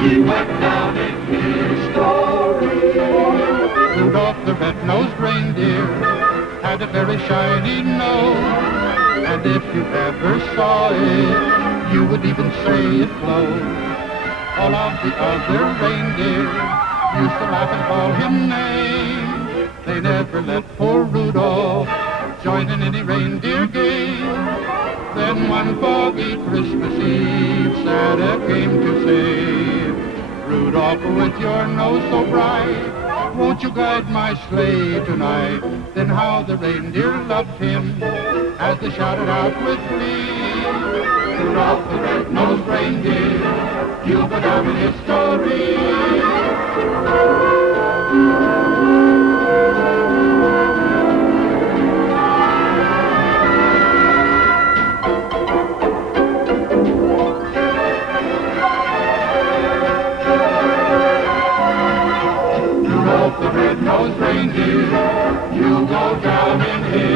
He went down in history. Rudolph the red-nosed reindeer had a very shiny nose, and if you ever saw it, you would even say it glowed. All of the other reindeer used to laugh and call him names. They never let poor Rudolph join in any reindeer game. Then one foggy Christmas Eve, Santa came to say, Rudolph, with your nose so bright, won't you guide my sleigh tonight? Then how the reindeer loved him as they shouted out with glee, Rudolph the red-nosed reindeer, you'll go down in history. The red-nosed reindeer, you go down in history.